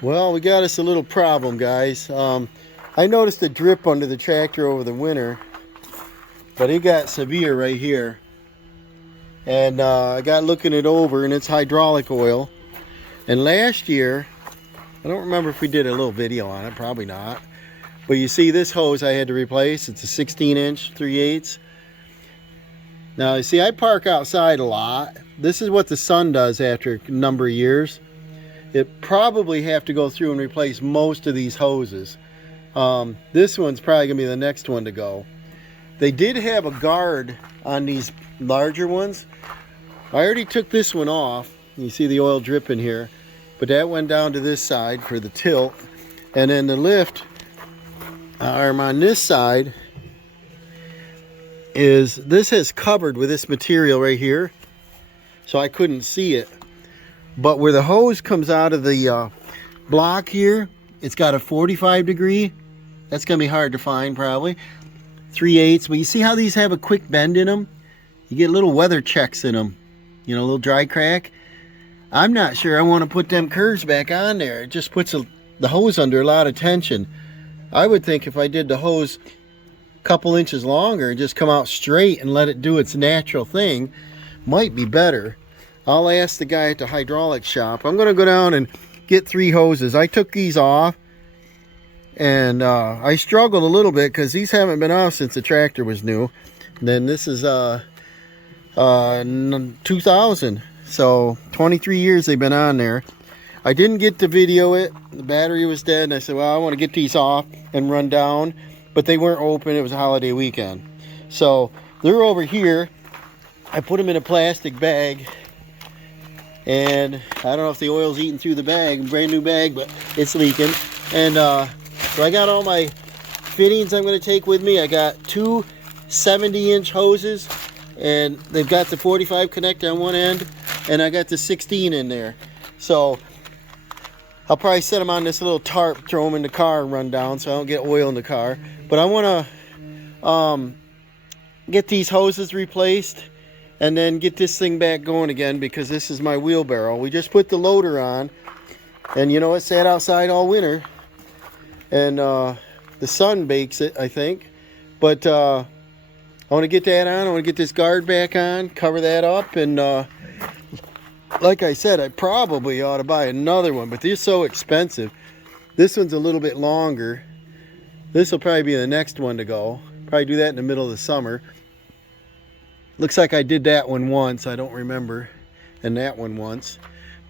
Well, we got us a little problem, guys. I noticed a drip under the tractor over the winter, but it got severe right here. And I got looking it over, and it's hydraulic oil. And last year, I don't remember if we did a little video on it, probably not. But you see this hose I had to replace. It's a 16-inch 3/8. Now, you see, I park outside a lot. This is what the sun does after a number of years. It probably have to go through and replace most of these hoses. This one's probably gonna be the next one to go. They did have a guard on these larger ones. I already took this one off. You see the oil dripping here, but that went down to this side for the tilt, and then the lift arm on this side is, this has covered with this material right here, so I couldn't see it. But where the hose comes out of the block here, it's got a 45 degree. That's gonna be hard to find probably. 3/8, but you see how these have a quick bend in them? You get little weather checks in them, you know, a little dry crack. I'm not sure I want to put them curves back on there. It just puts the hose under a lot of tension. I would think if I did the hose a couple inches longer and just come out straight and let it do its natural thing, might be better. I'll ask the guy at the hydraulic shop. I'm going to go down and get 3 hoses. I took these off, and I struggled a little bit because these haven't been off since the tractor was new. And then this is 2000, so 23 years they've been on there. I didn't get to video it. The battery was dead, and I said, well, I want to get these off and run down, but they weren't open. It was a holiday weekend, so they're over here. I put them in a plastic bag, and I don't know if the oil's eating through the bag, brand new bag, but it's leaking. And so I got all my fittings I'm going to take with me. I got 2 70-inch hoses, and they've got the 45 connector on one end, and I got the 16 in there. So I'll probably set them on this little tarp, throw them in the car and run down so I don't get oil in the car. But I want to get these hoses replaced and then get this thing back going again, because this is my wheelbarrow. We just put the loader on, and you know, it sat outside all winter, and the sun bakes it, I think. But I want to get that on. I want to get this guard back on, cover that up, and like I said, I probably ought to buy another one, but they're so expensive. This one's a little bit longer. This will probably be the next one to go. Probably do that in the middle of the summer. Looks like I did that one once. I don't remember. And that one once.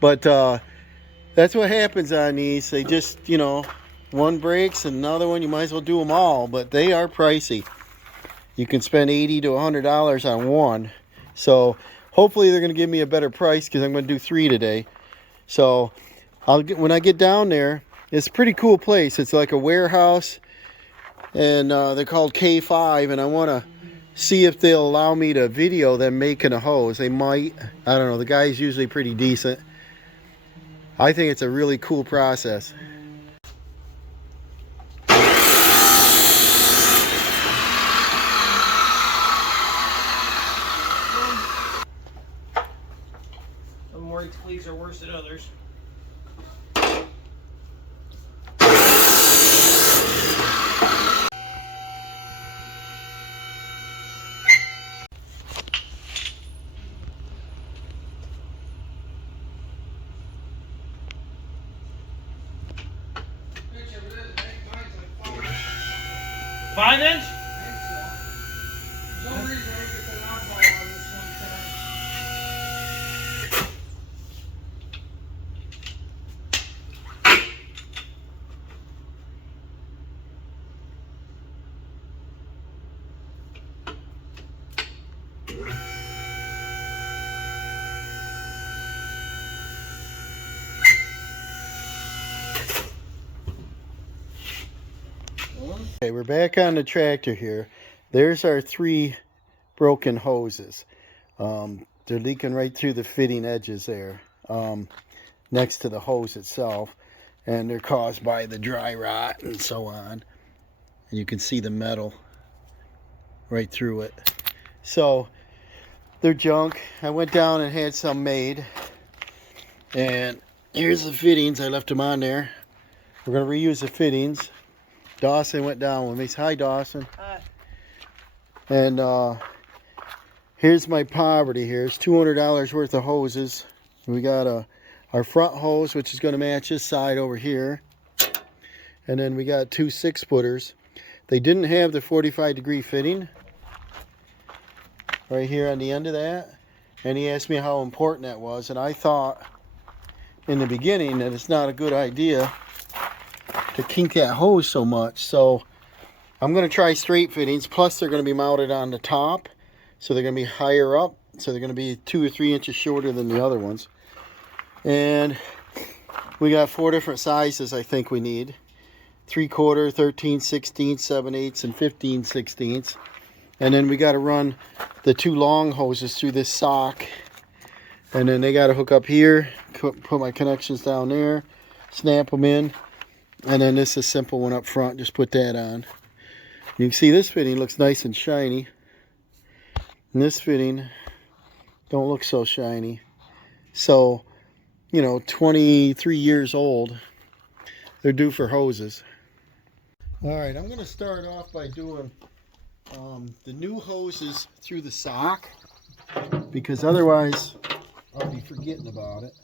But that's what happens on these. They just, you know, one breaks and another one, you might as well do them all. But they are pricey. You can spend $80 to $100 on one. So hopefully they're going to give me a better price, because I'm going to do 3 today. So when I get down there, it's a pretty cool place. It's like a warehouse, and they're called K5, and I want to see if they'll allow me to video them making a hose. They might. I don't know. The guy's usually pretty decent. I think it's a really cool process. Some work sleeves are worse than others. Five inch? Okay, we're back on the tractor here. There's our 3 broken hoses. They're leaking right through the fitting edges there, next to the hose itself, and they're caused by the dry rot and so on. And you can see the metal right through it. So they're junk. I went down and had some made, and here's the fittings. I left them on there. We're going to reuse the fittings. Dawson went down with me. Hi, Dawson. Hi. And here's my poverty here. It's $200 worth of hoses. We got our front hose, which is going to match this side over here. And then we got 2 6-footers. They didn't have the 45-degree fitting right here on the end of that. And he asked me how important that was. And I thought in the beginning that it's not a good idea to kink that hose so much. So I'm going to try straight fittings. Plus they're going to be mounted on the top. So they're going to be higher up. So they're going to be 2 or 3 inches shorter than the other ones. And we got 4 different sizes I think we need. 3/4, 13/16, 7/8, and 15/16. And then we got to run the 2 long hoses through this sock. And then they got to hook up here, put my connections down there, snap them in. And then this is a simple one up front, just put that on. You can see this fitting looks nice and shiny. And this fitting don't look so shiny. So, you know, 23 years old, they're due for hoses. All right, I'm going to start off by doing the new hoses through the sock, because otherwise I'll be forgetting about it.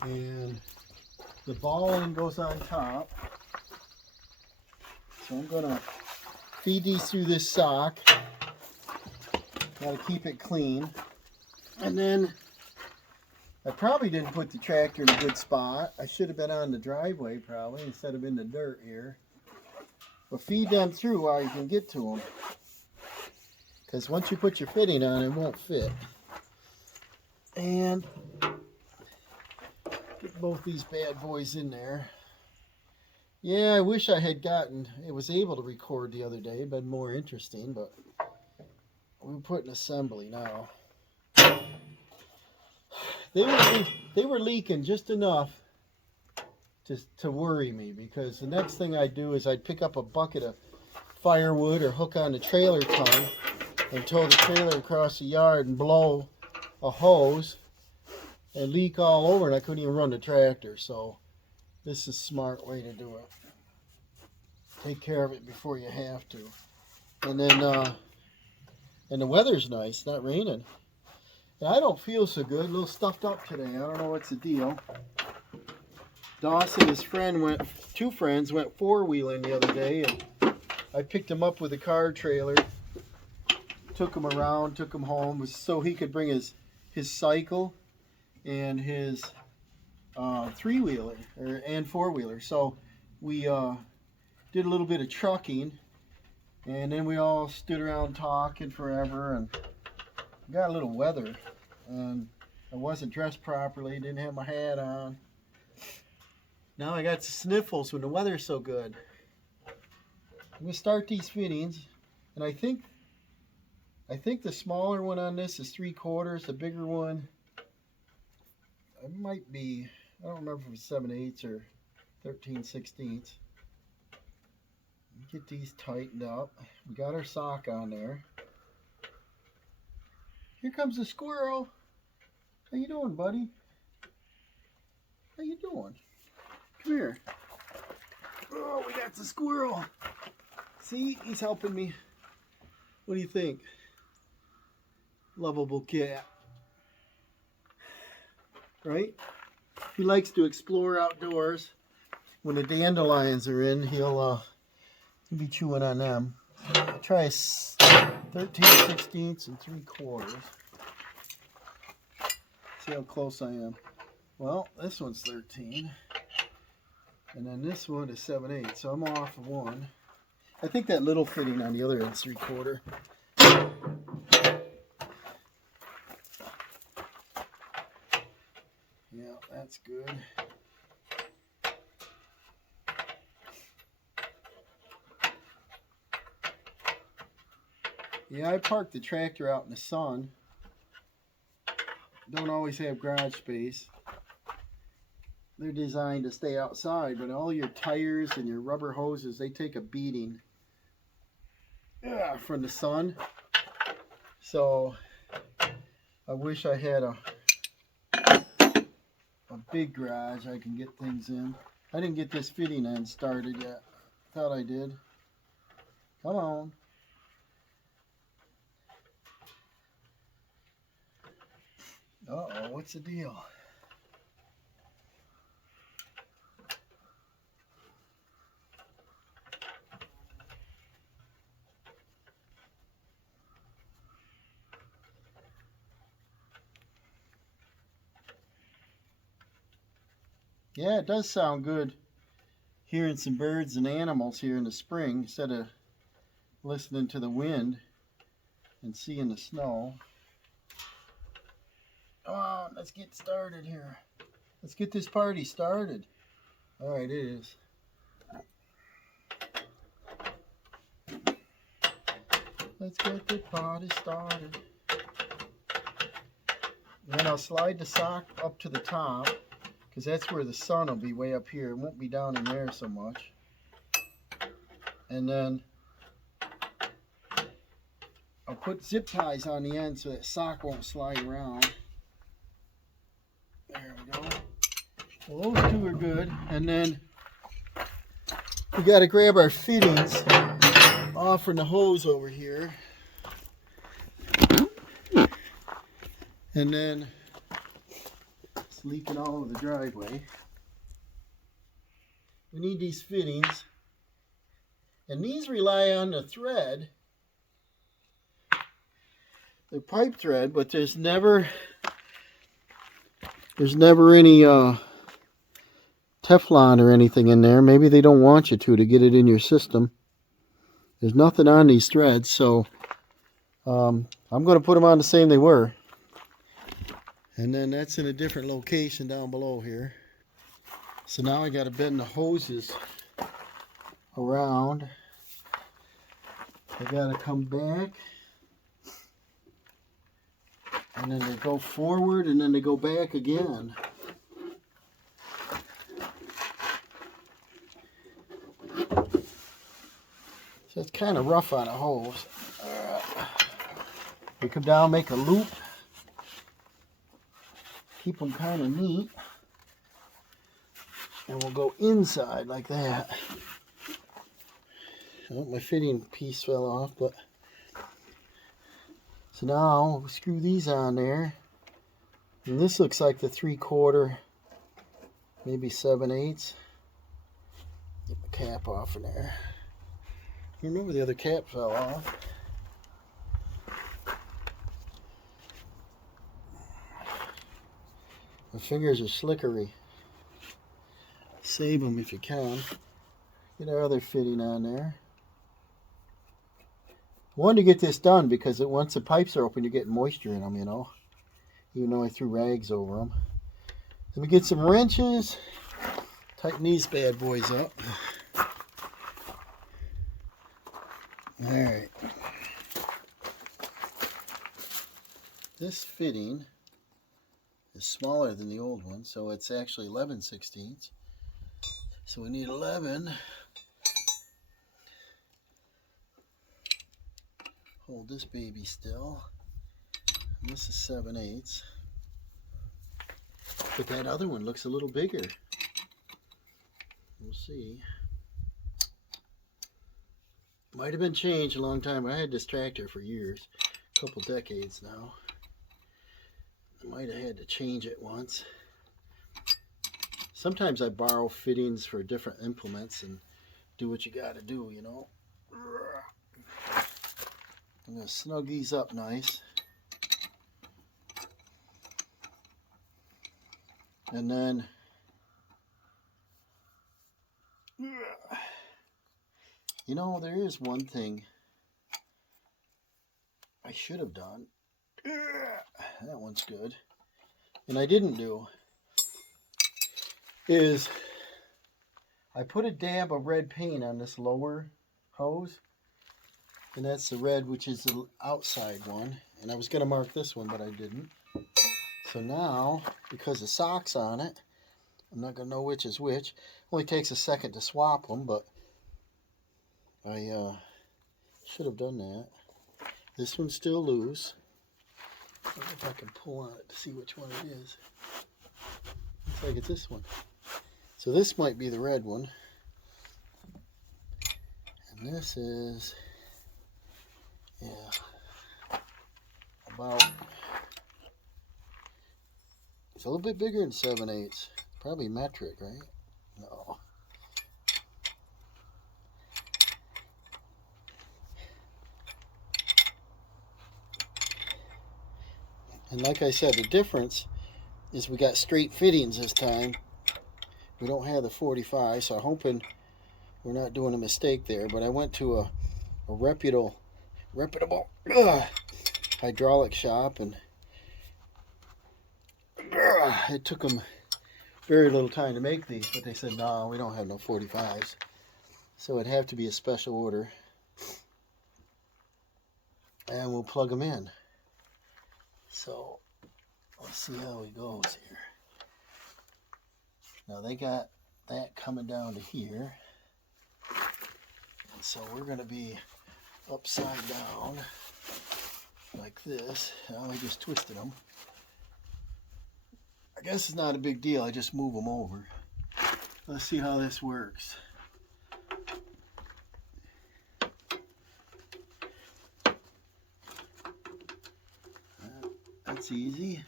And the ball end goes on top. So I'm going to feed these through this sock. Got to keep it clean. And then I probably didn't put the tractor in a good spot. I should have been on the driveway probably instead of in the dirt here. But feed them through while you can get to them. Because once you put your fitting on, it won't fit. And get both these bad boys in there. Yeah, I wish I had was able to record the other day. It'd been more interesting, but we're putting assembly now. They were leaking just enough to worry me, because the next thing I'd do is I'd pick up a bucket of firewood or hook on the trailer tongue and tow the trailer across the yard and blow a hose and leak all over, and I couldn't even run the tractor. So this is a smart way to do it. Take care of it before you have to. And then and the weather's nice, not raining. And I don't feel so good, a little stuffed up today. I don't know what's the deal. Dawson, his friend, 2 friends went 4-wheeling the other day, and I picked him up with a car trailer, took him around, took him home, so he could bring his cycle and his 3-wheeler and 4-wheeler. So we did a little bit of trucking, and then we all stood around talking forever, and got a little weather, and I wasn't dressed properly, didn't have my hat on. Now I got the sniffles when the weather's so good. I'm going to start these fittings, and I think the smaller one on this is 3/4. The bigger one, it might be, I don't remember if it's 7/8 or 13/16. Get these tightened up. We got our sock on there. Here comes the squirrel. How you doing, buddy? How you doing? Come here. Oh, we got the squirrel. See, he's helping me. What do you think? Lovable cat. Right? He likes to explore outdoors. When the dandelions are in, he'll be chewing on them. Try 13/16 and 3/4. See how close I am. Well, this one's 13. And then this one is 7/8. So I'm off of one. I think that little fitting on the other end's 3/4. Yeah, that's good. Yeah, I parked the tractor out in the sun. Don't always have garage space. They're designed to stay outside, but all your tires and your rubber hoses, they take a beating from the sun. So I wish I had a big garage I can get things in. I didn't get this fitting end started yet. Thought I did. Come on. Uh-oh, what's the deal? Yeah, it does sound good hearing some birds and animals here in the spring instead of listening to the wind and seeing the snow. Come on, let's get started here. Let's get this party started. All right, it is. Let's get the party started. Then I'll slide the sock up to the top, because that's where the sun will be, way up here. It won't be down in there so much. And then I'll put zip ties on the end so that sock won't slide around. There we go. Well, those two are good. And then we got to grab our fittings off from the hose over here. And then it's leaking all over the driveway. We need these fittings. And these rely on the thread. The pipe thread, but there's never any Teflon or anything in there. Maybe they don't want you to get it in your system. There's nothing on these threads, so I'm going to put them on the same they were. And then that's in a different location down below here. So now I got to bend the hoses around. I got to come back. And then they go forward and then they go back again. So it's kind of rough on a hose. We come down, make a loop. Keep them kind of neat. And we'll go inside like that. Oh, my fitting piece fell off, but... So now we'll screw these on there. And this looks like the 3/4, maybe 7/8. Get the cap off in there. You remember the other cap fell off. My fingers are slickery. Save them if you can. Get our other fitting on there. I wanted to get this done because once the pipes are open, you're getting moisture in them, you know. Even though I threw rags over them. Let me get some wrenches. Tighten these bad boys up. Alright. This fitting is smaller than the old one, so it's actually 11/16. So we need 11. Hold this baby still. And this is 7/8. But that other one looks a little bigger. We'll see. Might have been changed a long time. I had this tractor for years, a couple decades now. I might have had to change it once. Sometimes I borrow fittings for different implements and do what you gotta do, you know. I'm going to snug these up nice. And then you know, there is one thing I should have done. That one's good. And I didn't do. Is I put a dab of red paint on this lower hose. And that's the red, which is the outside one. And I was going to mark this one, but I didn't. So now, because the sock's on it, I'm not going to know which is which. Only takes a second to swap them, but I should have done that. This one's still loose. I don't know if I can pull on it to see which one it is. Looks like it's this one. So this might be the red one. And this is, yeah, about, it's a little bit bigger than 7/8. Probably metric, right? No. And like I said, the difference is we got straight fittings this time. We don't have the 45, so I'm hoping we're not doing a mistake there. But I went to a reputable hydraulic shop, and it took them very little time to make these, but they said, no, we don't have no 45s. So it'd have to be a special order. And we'll plug them in. So let's see how it goes here. Now they got that coming down to here. And so we're going to be upside down like this. Now I just twisted them. I guess it's not a big deal. I just move them over. Let's see how this works. That's easy.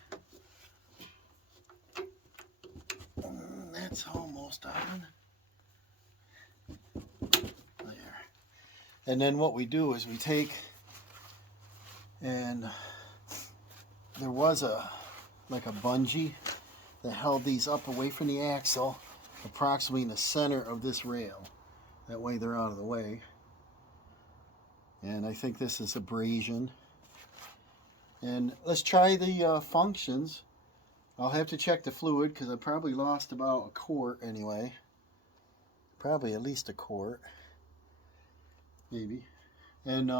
That's almost on. There. And then what we do is we take, and there was like a bungee that held these up away from the axle, approximately in the center of this rail. That way they're out of the way. And I think this is abrasion. And let's try the functions. I'll have to check the fluid because I probably lost about a quart anyway. Probably at least a quart. Maybe. And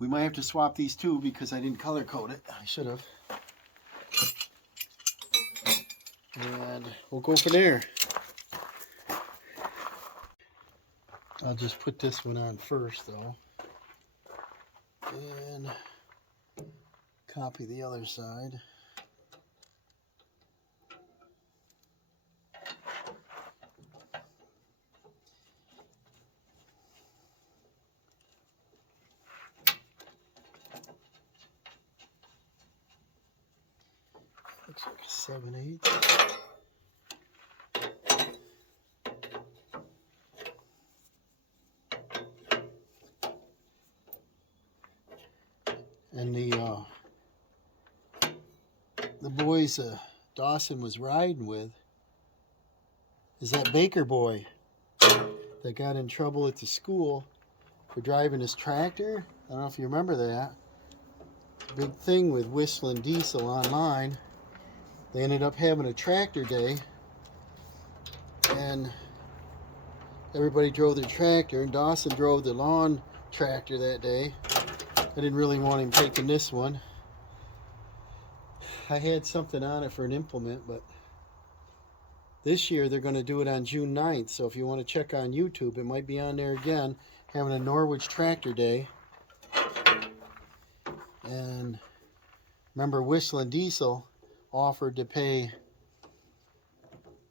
we might have to swap these two because I didn't color code it. I should have. And we'll go from there. I'll just put this one on first though. And copy the other side. Looks like a 7/8. And the boys Dawson was riding with is that Baker boy that got in trouble at the school for driving his tractor. I don't know if you remember that. Big thing with Whistling Diesel online. They ended up having a tractor day, and everybody drove their tractor, and Dawson drove the lawn tractor that day. I didn't really want him taking this one. I had something on it for an implement, but this year they're going to do it on June 9th. So if you want to check on YouTube, it might be on there again, having a Norwich Tractor Day. And remember, Whistling Diesel offered to pay,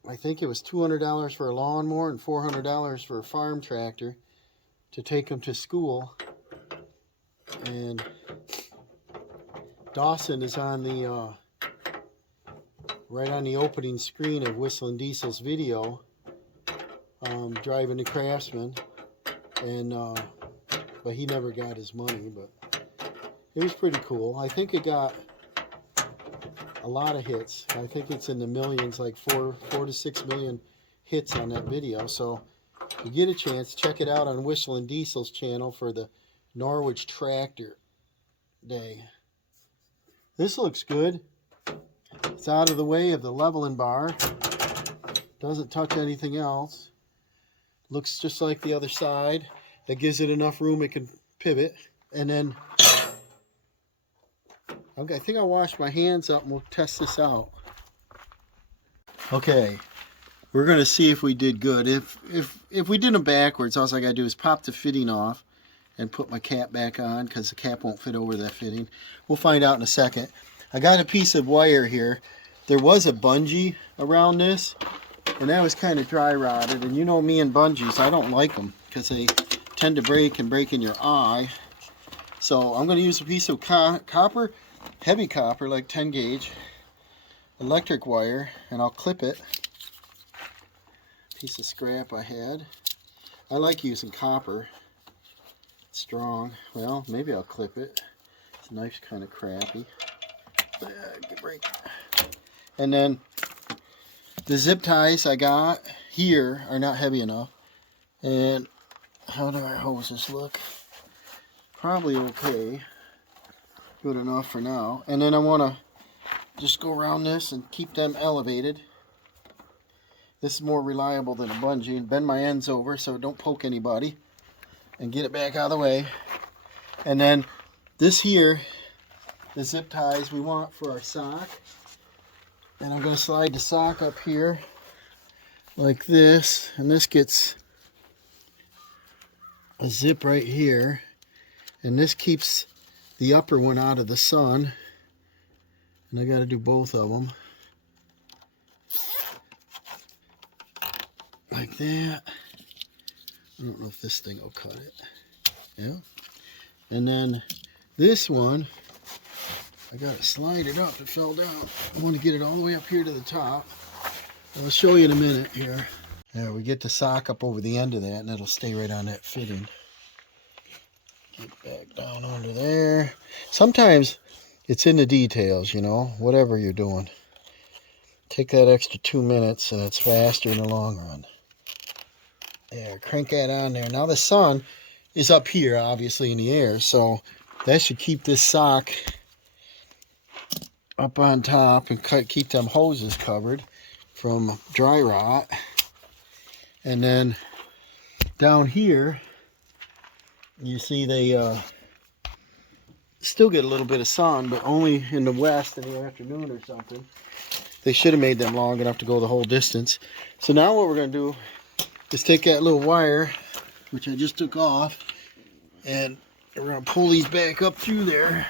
I think it was $200 for a lawnmower and $400 for a farm tractor to take them to school. And Dawson is on the right on the opening screen of Whistling Diesel's video, driving the Craftsman, and but he never got his money. But it was pretty cool. I think it got a lot of hits. I think it's in the millions, like 4 to 6 million hits on that video. So if you get a chance, check it out on Whistling Diesel's channel for the Norwich Tractor Day. This looks good. It's out of the way of the leveling bar. Doesn't touch anything else. Looks just like the other side. That gives it enough room it can pivot. And then I think I'll wash my hands up and we'll test this out. Okay, we're gonna see if we did good. If we did them backwards, all I gotta do is pop the fitting off and put my cap back on because the cap won't fit over that fitting. We'll find out in a second. I got a piece of wire here there was a bungee around this, and that was kind of dry rotted. And you know me and bungees, I don't like them because they tend to break and break in your eye. So I'm going to use a piece of copper, heavy copper, like 10 gauge, electric wire, and I'll clip it. Piece of scrap I had. I like using copper. It's strong. Well, maybe I'll clip it. This knife's kind of crappy. Break. And then the zip ties I got here are not heavy enough. And how do our hoses look? Probably okay. Good enough for now. And then I want to just go around this and keep them elevated. This is more reliable than a bungee. And bend my ends over so it don't poke anybody. And get it back out of the way. And then this here, the zip ties we want for our sock. And I'm going to slide the sock up here like this. And this gets a zip right here. And this keeps the upper one out of the sun. And I got to do both of them. Like that. I don't know if this thing will cut it. Yeah. And then this one, I got to slide it up. It fell down. I want to get it all the way up here to the top. I'll show you in a minute here. There, we get the sock up over the end of that, and it'll stay right on that fitting. Get back down under there. Sometimes it's in the details, you know, whatever you're doing. Take that extra 2 minutes, and it's faster in the long run. There, crank that on there. Now the sun is up here, obviously, in the air, so that should keep this sock up on top and keep them hoses covered from dry rot. And then down here, you see they still get a little bit of sun, but only in the west in the afternoon or something. They should have made them long enough to go the whole distance. So now what we're going to do is take that little wire, which I just took off, and we're going to pull these back up through there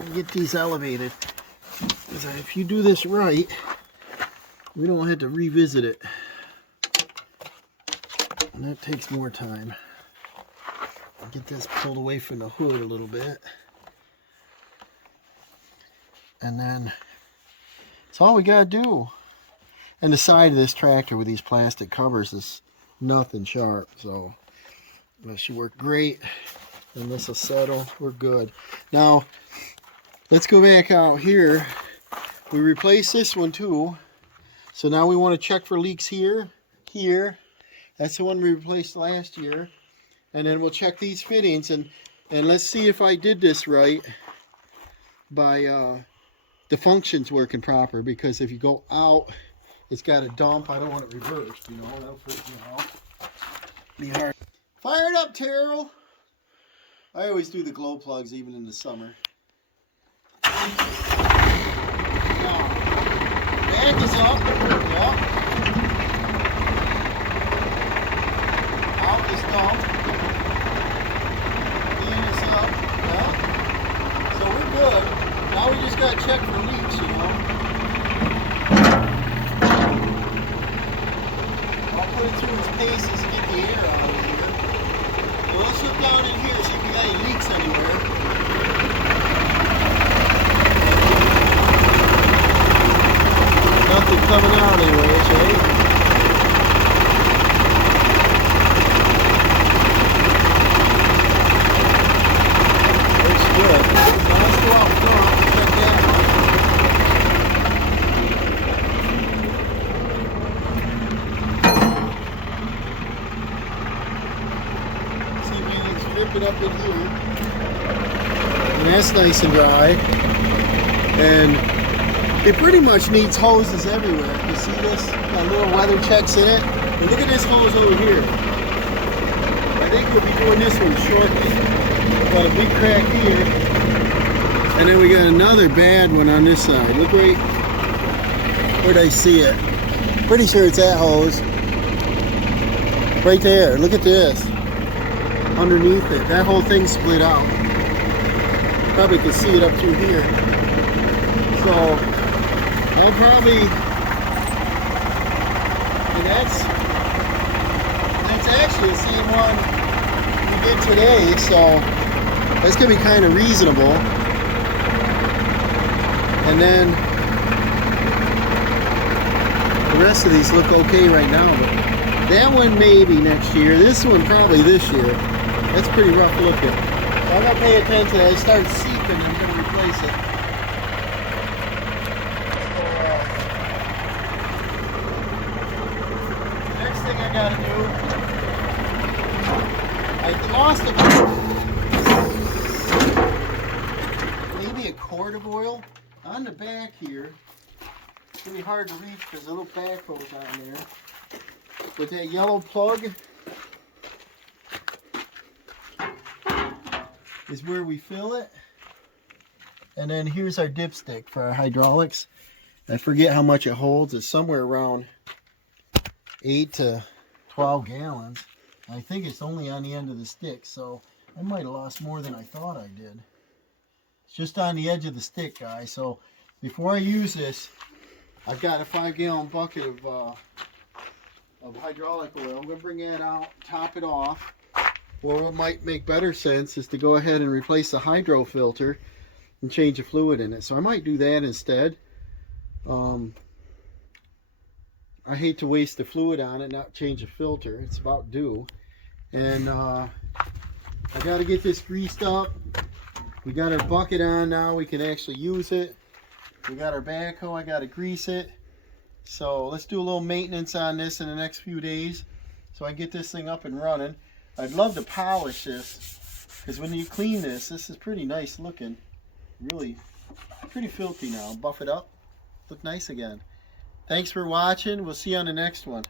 and get these elevated. Because if you do this right, we don't have to revisit it. And that takes more time. I'll get this pulled away from the hood a little bit. And then that's all we got to do. And the side of this tractor with these plastic covers is nothing sharp. So that should work great. And this will settle. We're good. Now, let's go back out here. We replaced this one too. So now we want to check for leaks here, here. That's the one we replaced last year. And then we'll check these fittings and let's see if I did this right by the functions working proper. Because if you go out, it's got a dump. I don't want it reversed, you know. That'll freak me out. Be hard. Fire it up, Terrell. I always do the glow plugs even in the summer. Now, back is up. Yeah. Out is dump. In is up. Yeah. So we're good. Now we just got to check for leaks, you know. I'll put it through its paces and get the air out of here. Well, let's look down in here, see if we got any leaks anywhere. Nothing coming out anyways, right? Looks good. Now let's go out front and check that out. See if we can strip it up in here. And that's nice and dry. And it pretty much needs hoses everywhere. You see this? Got little weather checks in it. And look at this hose over here. I think we'll be doing this one shortly. Got a big crack here. And then we got another bad one on this side. Look right. Where'd I see it? Pretty sure it's that hose. Right there. Look at this. Underneath it. That whole thing split out. Probably can see it up through here. So I'll probably, and that's actually the same one we did today, so that's gonna be kind of reasonable. And then the rest of these look okay right now, but that one maybe next year. This one probably this year. That's pretty rough looking. So I'm gonna pay attention. As it starts seeping, I'm gonna replace it. Next thing I gotta do, I lost maybe a quart of oil on the back here. It's gonna be hard to reach because the little backhoe's on there. With that yellow plug is where we fill it. And then here's our dipstick for our hydraulics. I forget how much it holds. It's somewhere around 8 to 12 gallons. I think it's only on the end of the stick, so I might have lost more than I thought I did. It's just on the edge of the stick, guys. So before I use this, I've got a 5-gallon bucket of hydraulic oil. I'm going to bring that out, top it off. Or what might make better sense is to go ahead and replace the hydro filter and change the fluid in it. So I might do that instead. I hate to waste the fluid on it, not change the filter. It's about due. And I got to get this greased up. We got our bucket on now. We can actually use it. We got our backhoe. I got to grease it. So let's do a little maintenance on this in the next few days so I can get this thing up and running. I'd love to polish this because when you clean this, this is pretty nice looking. Really pretty filthy now. Buff it up. Look nice again. Thanks for watching. We'll see you on the next one.